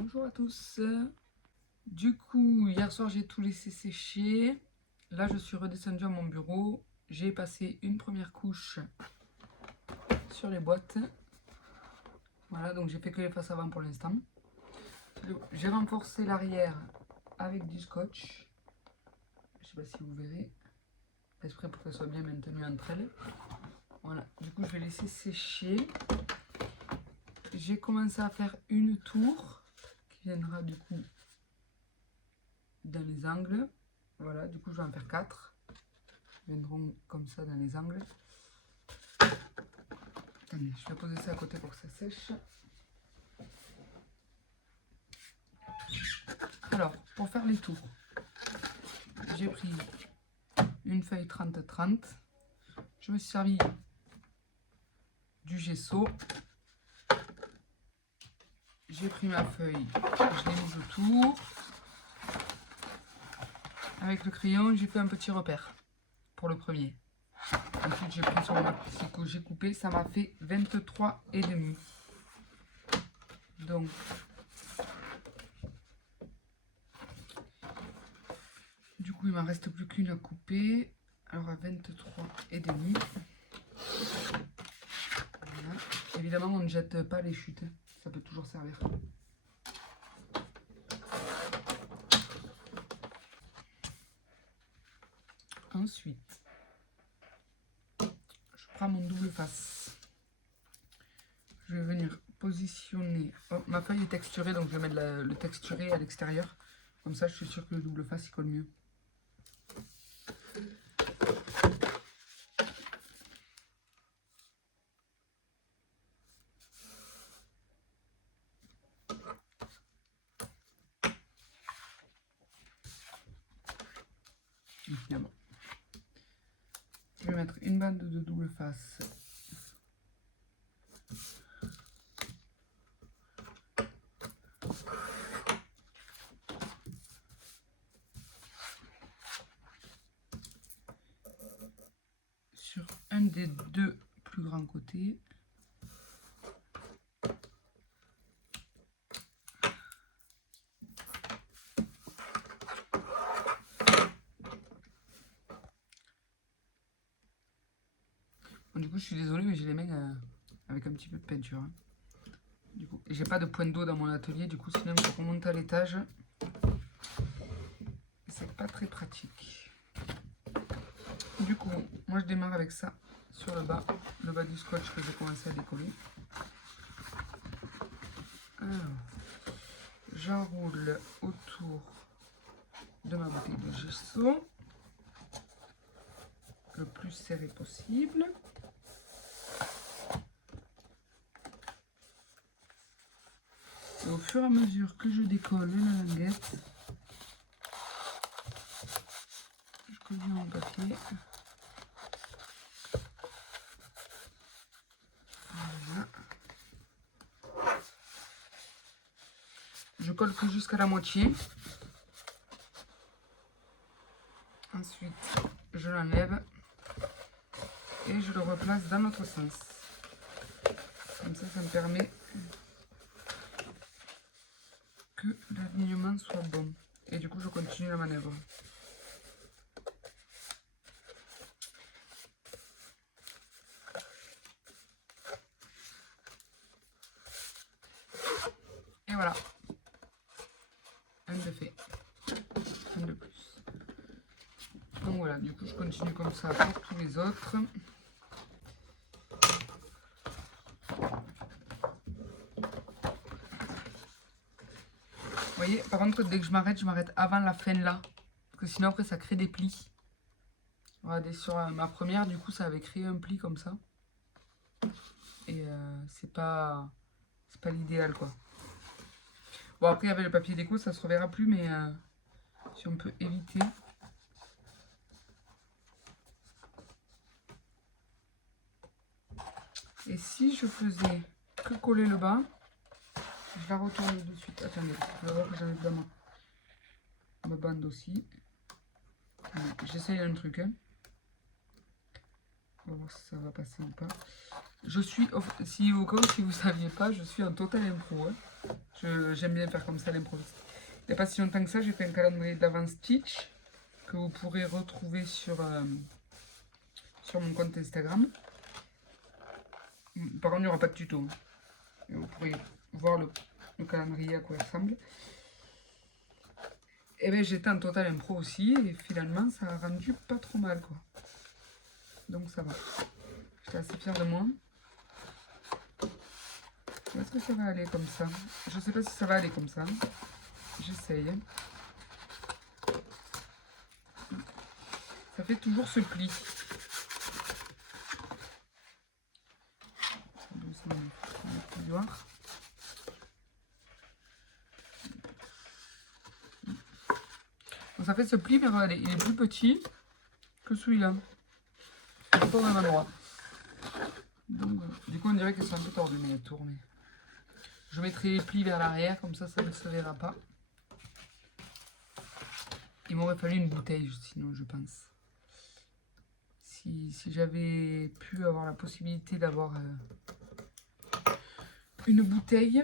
Bonjour à tous. Du coup, hier soir, j'ai tout laissé sécher. Là, je suis redescendue à mon bureau. J'ai passé une première couche sur les boîtes. Voilà, donc j'ai fait que les faces avant pour l'instant. J'ai renforcé l'arrière avec du scotch. Je sais pas si vous verrez. Exprès pour qu'elles soient bien maintenues entre elles. Voilà, du coup, je vais laisser sécher. J'ai commencé à faire une tour qui viendra du coup dans les angles. Voilà, du coup je vais en faire 4. Ils viendront comme ça dans les angles. Attendez, je vais poser ça à côté pour que ça sèche. Alors, pour faire les tours, j'ai pris une feuille 30-30. Je me suis servi du gesso. J'ai pris ma feuille, je l'ai mise autour. Avec le crayon, j'ai fait un petit repère pour le premier. Ensuite, j'ai pris sur ma petite que j'ai coupé, ça m'a fait 23,5. Donc, du coup, il ne m'en reste plus qu'une à couper. Alors, à 23,5. Voilà. Évidemment, on ne jette pas les chutes. Ça peut toujours servir. Ensuite, je prends mon double face. Je vais venir positionner. Oh, ma feuille est texturée, donc je vais mettre le texturé à l'extérieur. Comme ça, je suis sûre que le double face il colle mieux. Évidemment. Je vais mettre une bande de double face. Sur un des deux plus grands côtés. Bon, du coup, je suis désolée, mais j'ai les mains avec un petit peu de peinture. Hein. Du coup, j'ai pas de point d'eau dans mon atelier, du coup, sinon, il faut qu'on monte à l'étage. C'est pas très pratique. Du coup, moi, je démarre avec ça sur le bas du scotch que j'ai commencé à décoller. Alors, j'enroule autour de ma bouteille de gesso le plus serré possible. Et au fur et à mesure que je décolle la languette, je colle bien mon papier. Voilà. Je colle que jusqu'à la moitié. Ensuite, je l'enlève et je le replace dans l'autre sens. Comme ça, ça me permet que l'alignement soit bon. Et du coup, je continue la manœuvre. Et voilà. Un de fait. Un de plus. Donc voilà, du coup, je continue comme ça pour tous les autres. Vous voyez, par contre, dès que je m'arrête avant la fin là. Parce que sinon, après, ça crée des plis. Regardez, sur ma première, du coup, ça avait créé un pli comme ça. Et c'est pas l'idéal, quoi. Bon, après, avec le papier déco, ça se reverra plus, mais si on peut éviter. Et si je faisais que coller le bas, je la retourne de suite. Attendez, je vais voir que j'enlève dans ma bande aussi. J'essaye un truc, hein. On va voir si ça va passer ou pas. Je suis, si au cas où si vous ne saviez pas, je suis en total impro. Hein. J'aime bien faire comme ça l'improviste. Il n'y a pas si longtemps que ça, j'ai fait un calendrier d'avant Stitch que vous pourrez retrouver sur mon compte Instagram. Par contre, il n'y aura pas de tuto. Et vous pourrez voir le calendrier à quoi il ressemble. Et bien j'étais en total impro aussi et finalement ça a rendu pas trop mal quoi. Donc ça va. J'étais assez fière de moi. Est-ce que ça va aller comme ça? Je sais pas si ça va aller comme ça. J'essaye. Ça fait toujours ce pli. Doucement, on va plus voir. Donc ça fait ce pli, mais regardez, il est plus petit que celui-là. Il n'est pas au même endroit. Donc, du coup, on dirait que c'est un peu tordu, mais il tourne. Je mettrai les plis vers l'arrière, comme ça, ça ne se verra pas. Il m'aurait fallu une bouteille, sinon, je pense. Si j'avais pu avoir la possibilité d'avoir une bouteille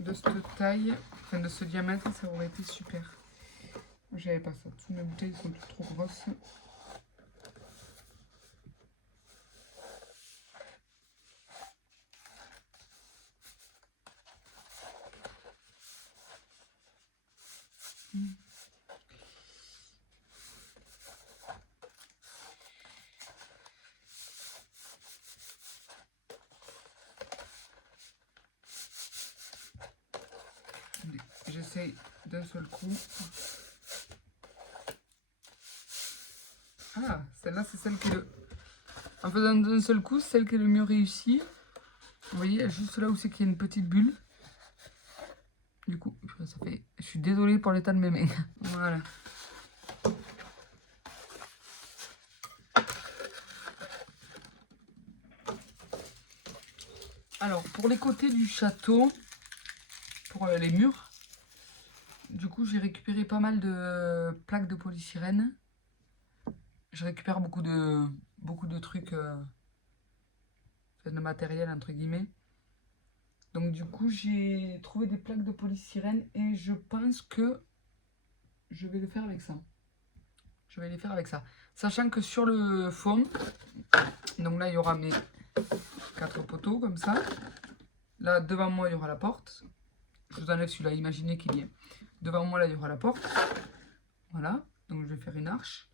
de cette taille, enfin de ce diamètre, ça aurait été super. J'avais pas ça. Toutes mes bouteilles sont toutes trop grosses. J'essaye d'un seul coup. Ah, celle-là, c'est celle qui est le... En faisant d'un seul coup, c'est celle qui est le mieux réussie. Vous voyez, juste là où c'est qu'il y a une petite bulle. Du coup, ça fait... Je suis désolée pour l'état de mes mains. Voilà. Alors, pour les côtés du château, pour les murs, du coup, j'ai récupéré pas mal de plaques de polystyrène. Je récupère beaucoup de trucs, de matériel, entre guillemets. Donc, du coup, j'ai trouvé des plaques de polystyrène et je pense que je vais le faire avec ça. Je vais les faire avec ça. Sachant que sur le fond, donc là, il y aura mes 4 poteaux, comme ça. Là, devant moi, il y aura la porte. Je vous enlève celui-là, imaginez qu'il y ait. Devant moi, là, il y aura la porte. Voilà, donc je vais faire une arche.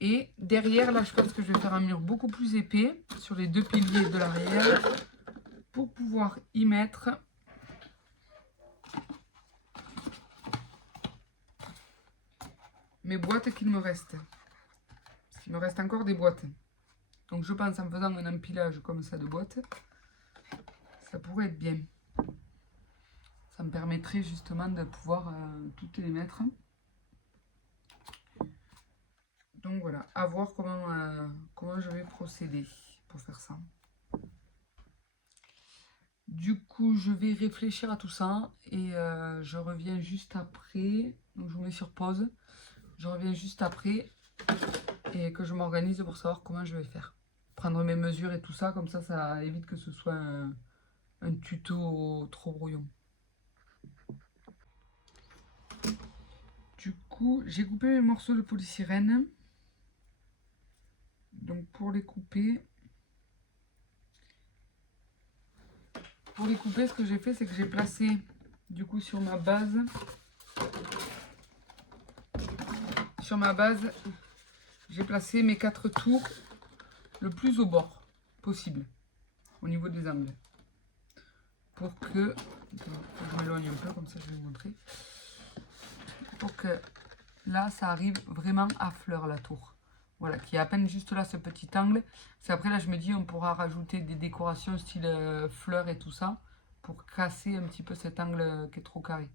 Et derrière, là, je pense que je vais faire un mur beaucoup plus épais sur les 2 piliers de l'arrière pour pouvoir y mettre mes boîtes qu'il me reste. Parce qu'il me reste encore des boîtes. Donc je pense en faisant un empilage comme ça de boîtes, ça pourrait être bien. Ça me permettrait justement de pouvoir toutes les mettre. Donc voilà, à voir comment je vais procéder pour faire ça. Du coup, je vais réfléchir à tout ça et je reviens juste après. Donc je vous mets sur pause. Je reviens juste après et que je m'organise pour savoir comment je vais faire. Prendre mes mesures et tout ça, comme ça évite que ce soit un tuto trop brouillon. Du coup, j'ai coupé mes morceaux de polystyrène. Donc pour les couper, ce que j'ai fait, c'est que j'ai placé du coup sur ma base, j'ai placé mes 4 tours le plus au bord possible, au niveau des angles. Pour que, je m'éloigne un peu, comme ça je vais vous montrer. Pour que là, ça arrive vraiment à fleur la tour. Voilà, qui est à peine juste là, ce petit angle. C'est après, là, je me dis, on pourra rajouter des décorations style fleurs et tout ça, pour casser un petit peu cet angle qui est trop carré.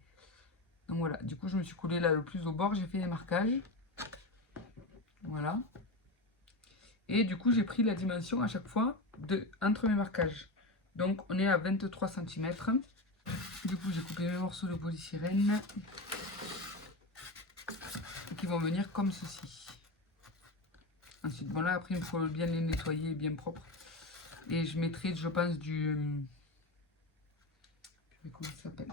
Donc voilà, du coup, je me suis collé là le plus au bord, j'ai fait les marquages. Voilà. Et du coup, j'ai pris la dimension à chaque fois entre mes marquages. Donc, on est à 23 cm. Du coup, j'ai coupé mes morceaux de polystyrène qui vont venir comme ceci. Ensuite, voilà, après, il faut bien les nettoyer bien propre. Et je mettrai, je pense, comment ça s'appelle?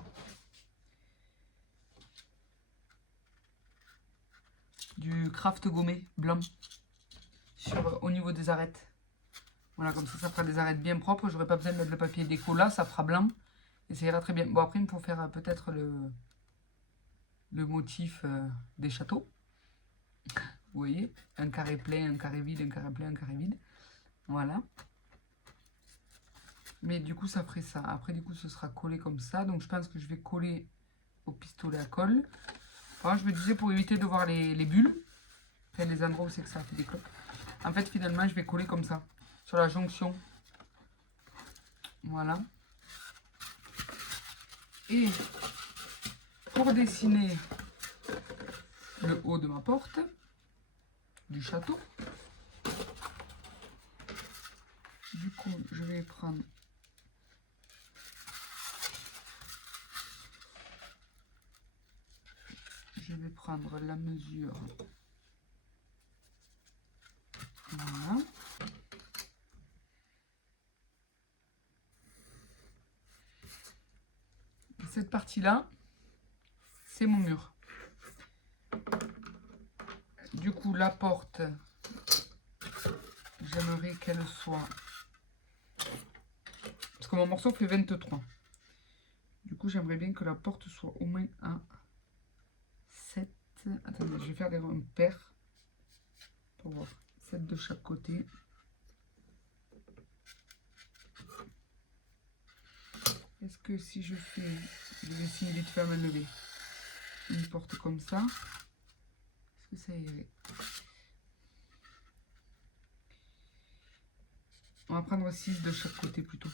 Du craft gommé blanc au niveau des arêtes. Voilà, comme ça fera des arêtes bien propres. J'aurai pas besoin de mettre le papier déco là, ça fera blanc. Et ça ira très bien. Bon, après, il me faut faire peut-être le motif des châteaux. Vous voyez, un carré plein, un carré vide, un carré plein, un carré vide. Voilà. Mais du coup, ça ferait ça. Après, du coup, ce sera collé comme ça. Donc, je pense que je vais coller au pistolet à colle. Alors, je me disais pour éviter de voir les bulles, enfin, les endroits où c'est que ça fait des cloques. En fait, finalement, je vais coller comme ça, sur la jonction. Voilà. Et pour dessiner le haut de ma porte, du château, du coup, je vais prendre la mesure. Voilà. Cette partie-là, c'est mon mur. Du coup, la porte, j'aimerais qu'elle soit... Parce que mon morceau fait 23. Du coup, j'aimerais bien que la porte soit au moins à 7. Attendez, je vais faire des repères pour voir. 7 de chaque côté. Est-ce que si je fais, je vais essayer vite faire ma levée, une porte comme ça, est-ce que ça irait? On va prendre 6 de chaque côté plutôt.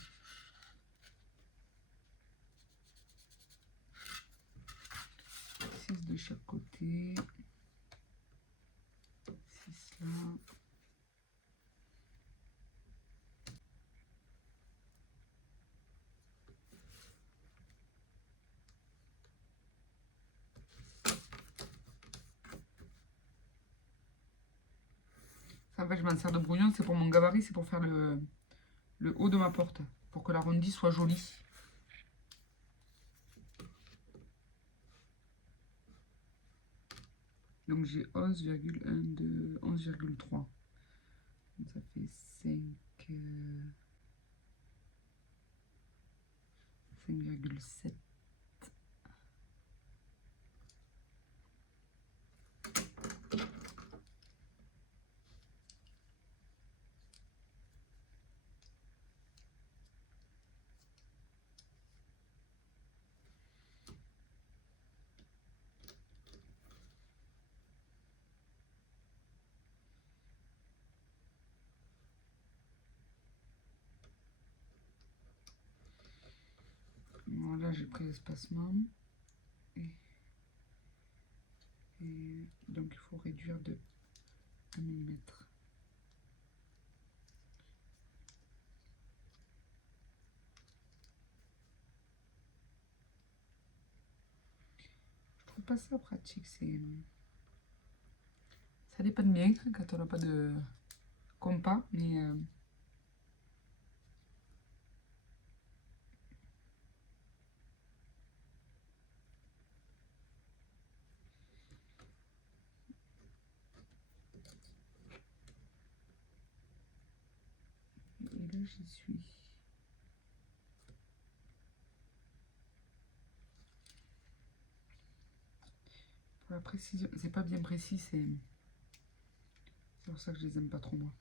6 de chaque côté. 6 là. Ça, en fait, je m'en sers de brouillon, c'est pour mon gabarit, c'est pour faire le haut de ma porte, pour que l'arrondi soit joli. Donc j'ai 11,1 11,3. Ça fait 5,7. Voilà, j'ai pris l'espacement. Et donc il faut réduire de 1 mm. Je trouve pas ça pratique, ça dépend bien quand on n'a pas de compas, mais et là j'y suis. Pour la précision, c'est pas bien précis, c'est pour ça que je les aime pas trop moi.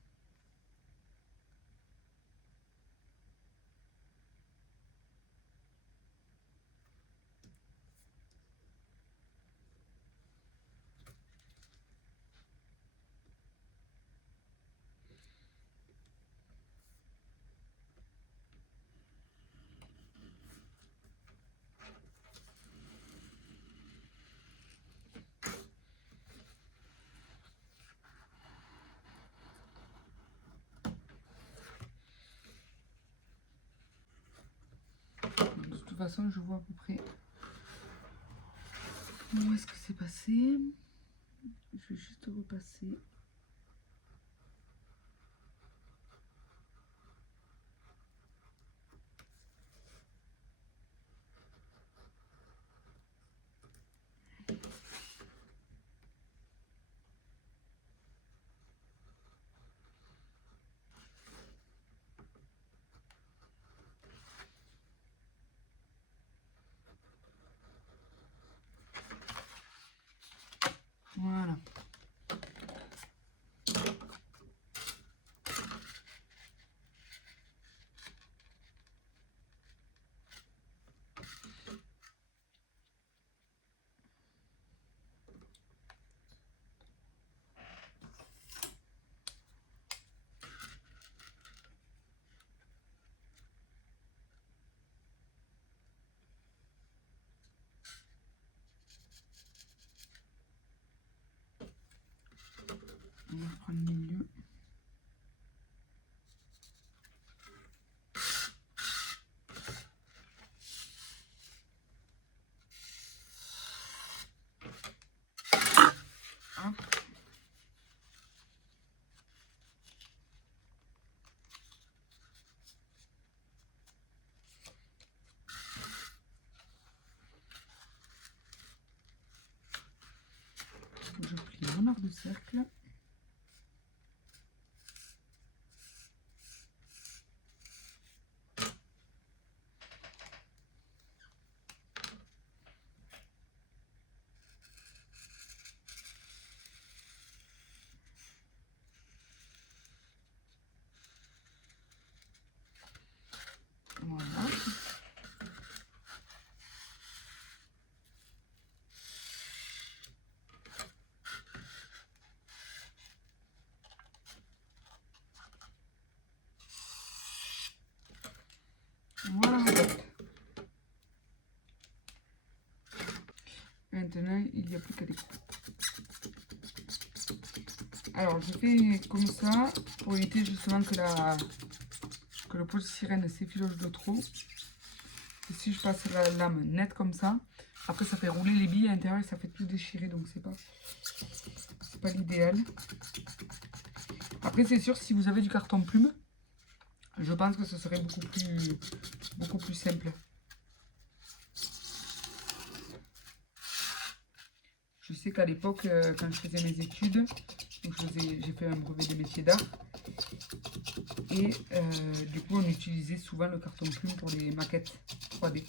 De toute façon, je vois à peu près où est-ce que c'est passé. Je vais juste repasser. On va reprendre le milieu. Hop. Je plie mon arc de cercle. Voilà. Voilà. Maintenant, il n'y a plus qu'à découper. Alors, je fais comme ça pour éviter justement que le polystyrène s'effiloche de trop. Et si je passe la lame nette comme ça, après ça fait rouler les billes à l'intérieur et ça fait tout déchirer, donc c'est pas l'idéal. Après, c'est sûr, si vous avez du carton plume, je pense que ce serait beaucoup plus simple. Je sais qu'à l'époque, quand je faisais mes études, j'ai fait un brevet des métiers d'art. Et du coup, on utilisait souvent le carton plume pour les maquettes 3D.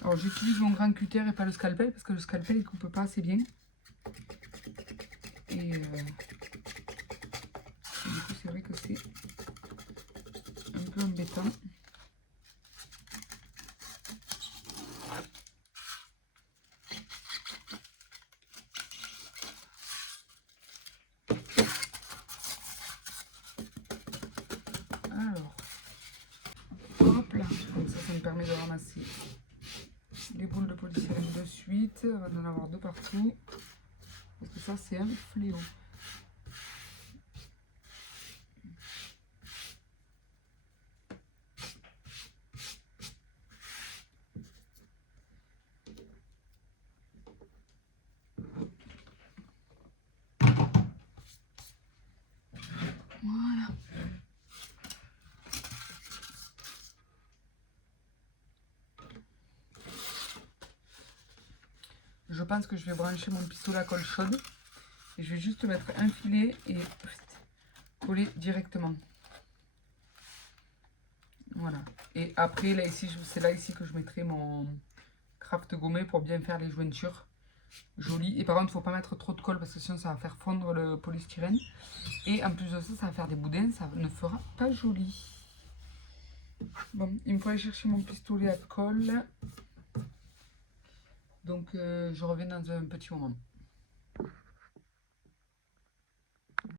Alors, j'utilise mon grand cutter et pas le scalpel parce que le scalpel, il coupe pas assez bien. Et du coup, c'est vrai que c'est un peu embêtant. Alors, hop là, comme ça me permet de ramasser les boules de polystyrène de suite. On va en avoir deux partout. Parce que ça, c'est un fléau. Voilà. Je pense que je vais brancher mon pistolet à colle chaude. Et je vais juste mettre un filet et coller directement. Voilà. Et après, là ici, c'est là ici que je mettrai mon craft gommé pour bien faire les jointures jolies. Et par contre, il ne faut pas mettre trop de colle parce que sinon ça va faire fondre le polystyrène. Et en plus de ça, ça va faire des boudins, ça ne fera pas joli. Bon, il me faut aller chercher mon pistolet à colle. Donc je reviens dans un petit moment.